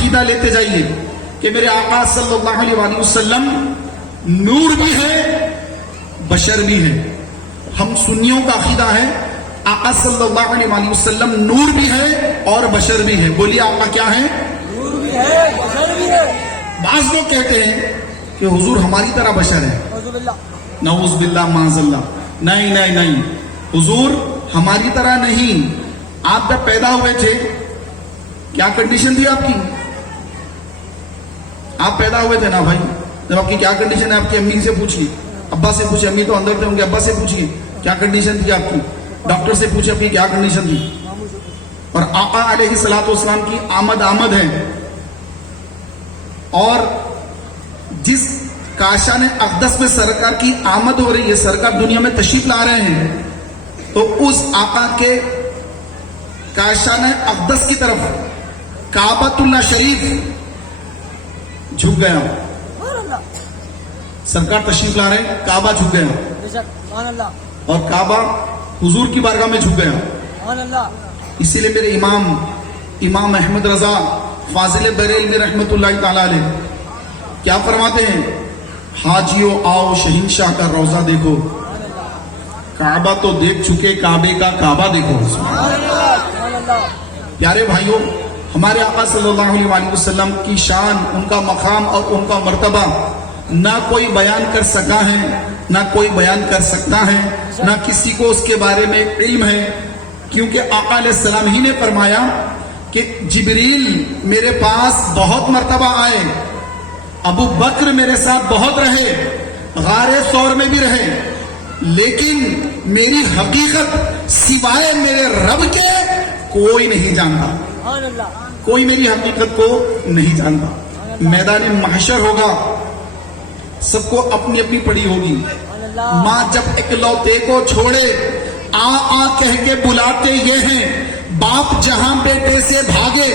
عقیدہ لیتے جائیے کہ میرے آقا صلی اللہ علیہ وسلم نور بھی ہے بشر بھی ہے. ہم سنیوں کا عقیدہ ہے آقا صلی اللہ علیہ وسلم نور بھی ہے اور بشر بھی ہے. بولیے آقا کیا ہے؟ نور بھی ہے بشر بھی ہے. بعض لوگ کہتے ہیں کہ حضور ہماری طرح بشر ہے. نعوذ باللہ معاذ اللہ. نہیں نہیں نہیں، حضور ہماری طرح نہیں. آپ جب پیدا ہوئے تھے کیا کنڈیشن تھی آپ کی؟ آپ پیدا ہوئے تھے نا بھائی، جب آپ کی کیا کنڈیشن ہے آپ کی امی سے پوچھیے، ابا سے پوچھیے. امی تو اندر تھے ہوں گے، ابا سے پوچھیے کیا کنڈیشن تھی آپ کی. ڈاکٹر سے پوچھے آپ کی کیا کنڈیشن تھی. اور آقا علیہ الصلوۃ والسلام کی آمد ہے. اور جس کاشان اقدس میں سرکار کی آمد ہو رہی ہے، سرکار دنیا میں تشریف لا رہے ہیں، تو اس آقا کے کاشان اقدس کی طرف کعبۃ اللہ شریف جھک گیا. سرکار تشریف لا رہے ہیں، کعبہ جھک گیا اور کعبہ حضور کی بارگاہ میں جھک گیا. اسی لیے میرے امام احمد رضا فاضل بریلوی رحمت اللہ تعالی علیہ کیا فرماتے ہیں؟ حاجیوں آؤ شہنشاہ کا روضہ دیکھو، کعبہ تو دیکھ چکے، کعبے کا کعبہ دیکھو. پیارے بھائیوں، ہمارے آقا صلی اللہ علیہ وسلم کی شان، ان کا مقام اور ان کا مرتبہ نہ کوئی بیان کر سکا ہے، نہ کوئی بیان کر سکتا ہے، نہ کسی کو اس کے بارے میں علم ہے. کیونکہ آقا علیہ السلام ہی نے فرمایا کہ جبریل میرے پاس بہت مرتبہ آئے، ابو بکر میرے ساتھ بہت رہے، غار ثور میں بھی رہے، لیکن میری حقیقت سوائے میرے رب کے کوئی نہیں جانتا. کوئی میری حقیقت کو نہیں جانتا. میدان محشر ہوگا، سب کو اپنی اپنی پڑی ہوگی. ماں جب اکلوتے کو چھوڑے آ کہہ کے بلاتے یہ ہیں، باپ جہاں بیٹے سے بھاگے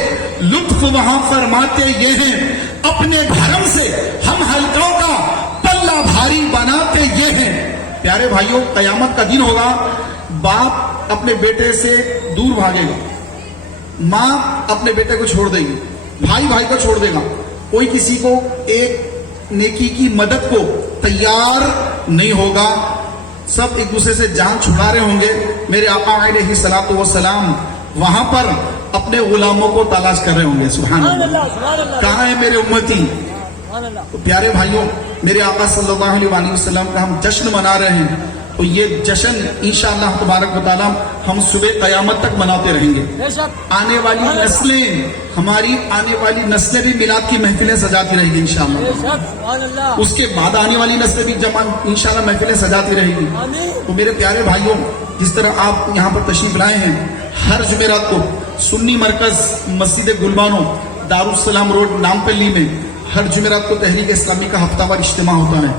لطف وہاں فرماتے یہ ہیں، اپنے بھرم سے ہم حلقوں کا پلہ بھاری بناتے یہ ہیں. پیارے بھائیوں، قیامت کا دن ہوگا، باپ اپنے بیٹے سے دور بھاگے گا، ماں اپنے بیٹے کو چھوڑ دے گی، بھائی کو چھوڑ دے گا. کوئی کسی کو ایک نیکی کی مدد کو تیار نہیں ہوگا. سب ایک دوسرے سے جان چھڑا رہے ہوں گے. میرے آقا علیہ الصلوۃ والسلام وہاں پر اپنے غلاموں کو تلاش کر رہے ہوں گے. سبحان اللہ، کہاں ہے میرے امتی؟ تو پیارے بھائیوں، میرے آقا صلی اللہ علیہ وسلم کا ہم جشن منا رہے ہیں، تو یہ جشن انشاءاللہ تبارک و تعالیٰ ہم صبح قیامت تک مناتے رہیں گے. آنے والی نسلیں، ہماری آنے والی نسلیں بھی میلاد کی محفلیں سجاتی رہیں گی انشاءاللہ. اس کے بعد آنے والی نسلیں بھی انشاءاللہ محفلیں سجاتی رہیں گی. تو میرے پیارے بھائیوں، جس طرح آپ یہاں پر تشریف لائے ہیں، ہر جمعرات کو سنی مرکز مسجد گلبانو دارالسلام روڈ نامپلی میں ہر جمعرات کو تحریک اسلامی کا ہفتہ وار اجتماع ہوتا ہے.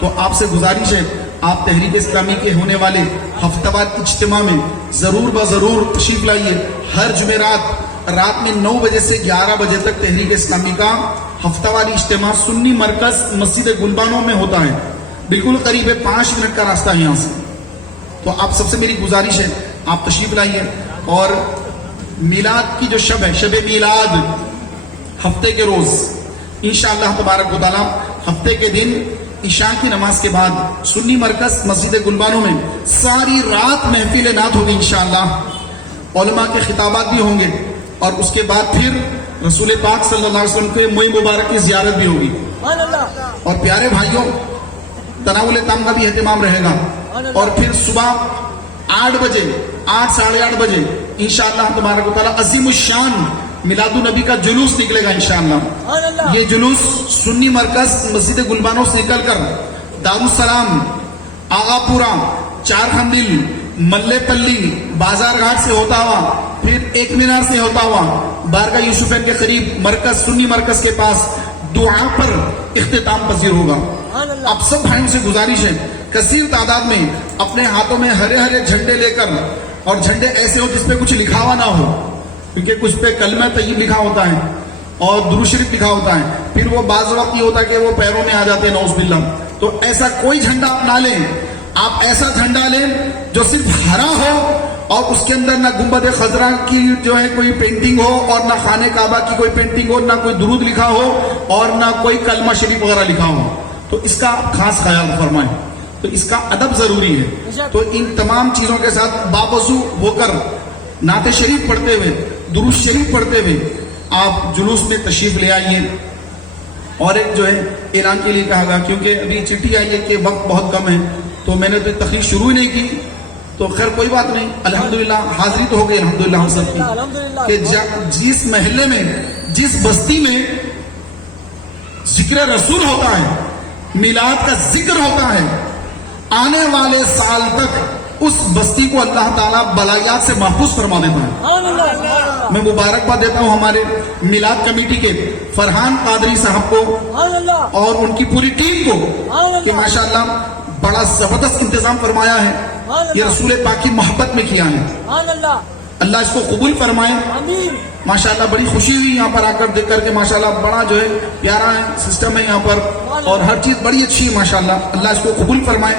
تو آپ سے گزارش ہے، آپ تحریک اسلامی کے ہونے والے ہفتہ وار اجتماع میں ضرور تشریف لائیے. ہر جمعرات رات میں 9 بجے سے 11 بجے تک تحریک اسلامی کا ہفتہ واری اجتماع سنی مرکز مسجد گلبانو میں ہوتا ہے. بالکل قریب ہے، 5 منٹ کا راستہ ہے یہاں سے. تو آپ سب سے میری گزارش ہے، آپ تشریف لائیے. اور میلاد کی جو شب ہے، شب میلاد، ہفتے کے روز انشاءاللہ تبارک و تعالیٰ ہفتے کے دن عشاء کی نماز کے بعد سنی مرکز مسجد گلبانو میں ساری رات محفل نعت ہوگی انشاءاللہ. علماء کے خطابات بھی ہوں گے، اور اس کے بعد پھر رسول پاک صلی اللہ علیہ وسلم کے موئی مبارک کی زیارت بھی ہوگی. اور پیارے بھائیوں، تناول تام کا بھی اہتمام رہے گا. اور پھر صبح 8 بجے 8 ساڑھے 8 بجے انشاءاللہ تبارک و تعالیٰ عظیم الشان میلاد النبی کا جلوس نکلے گا انشاءاللہ. یہ جلوس سنی مرکز مسجد گلبانو سے نکل کر دارالسلام، آغا پورا، چار خندل، ملے پلی، بازار گھاٹ سے ہوتا ہوا، پھر ایک مینار سے ہوتا ہوا بارگاہ یوسفین کے قریب مرکز سنی مرکز کے پاس دعا پر اختتام پذیر ہوگا. آپ سب بھائیوں سے گزارش ہے، کثیر تعداد میں اپنے ہاتھوں میں ہرے ہرے جھنڈے لے کر، اور جھنڈے ایسے ہو جس پہ کچھ لکھا ہوا نہ ہو، کیونکہ کچھ پہ کلمہ طیب لکھا ہوتا ہے اور درود شریف لکھا ہوتا ہے، پھر وہ بعض وقت یہ ہوتا ہے کہ وہ پیروں میں آ جاتے ہیں، نعوذ باللہ. تو ایسا کوئی جھنڈا آپ نہ لیں. آپ ایسا جھنڈا لیں جو صرف ہرا ہو اور اس کے اندر نہ گنبد خضرا کی جو ہے کوئی پینٹنگ ہو اور نہ خانہ کعبہ کی کوئی پینٹنگ ہو، نہ کوئی درود لکھا ہو اور نہ کوئی کلمہ شریف وغیرہ لکھا ہو، تو اس کا آپ خاص خیال فرمائیں. تو اس کا ادب ضروری ہے. تو ان تمام چیزوں کے ساتھ باوضو ہو کر نعت شریف پڑھتے ہوئے، درود شریف پڑھتے ہوئے آپ جلوس میں تشریف لے آئیے. اور ایک جو ہے اعلان کے لیے کہا گا، کیونکہ ابھی چٹھی آئی ہے کہ وقت بہت کم ہے، تو میں نے تو تقریر شروع ہی نہیں کی. تو خیر کوئی بات نہیں، الحمدللہ حاضری تو ہو گئی الحمدللہ ہم سب کی، کہ جس محلے میں، جس بستی میں ذکر رسول ہوتا ہے، میلاد کا ذکر ہوتا ہے، آنے والے سال تک اس بستی کو اللہ تعالیٰ بلایات سے محفوظ فرما دیتا ہے. میں مبارکباد دیتا ہوں ہمارے میلاد کمیٹی کے فرحان قادری صاحب کو اور ان کی پوری ٹیم کو کہ ماشاءاللہ بڑا زبردست انتظام فرمایا ہے. یہ رسول پاک کی محبت میں کیا ہے. اللہ اس کو قبول فرمائے. ماشاءاللہ بڑی خوشی ہوئی یہاں پر آ کر دیکھ کر کے. ماشاءاللہ بڑا جو ہے پیارا ہے سسٹم ہے یہاں پر، اور ہر چیز بڑی اچھی ہے ماشاءاللہ. اللہ اس کو قبول فرمائے.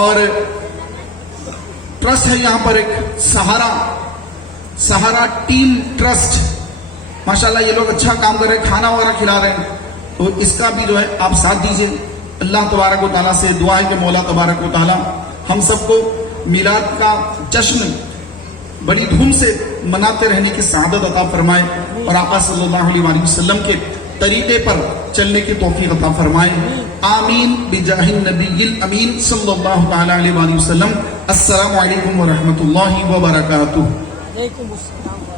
اور ٹرسٹ ہے یہاں پر ایک سہارا ٹیم ٹرسٹ، ماشاءاللہ یہ لوگ اچھا کام کر رہے ہیں، کھانا وغیرہ کھلا رہے ہیں. تو اس کا بھی جو ہے آپ ساتھ دیجئے. اللہ تبارک و تعالیٰ سے دعا ہے کہ مولا تبارک و تعالیٰ ہم سب کو میلاد کا جشن بڑی دھوم سے مناتے رہنے کی سعادت عطا فرمائے، اور آقا صلی اللہ علیہ وآلہ وسلم کے طریقے پر چلنے کی توفیق عطا فرمائے. آمین بجاہ النبی الامین صلی اللہ تعالی علیہ وآلہ وسلم. السلام علیکم ورحمۃ اللہ وبرکاتہ. وعلیکم السلام.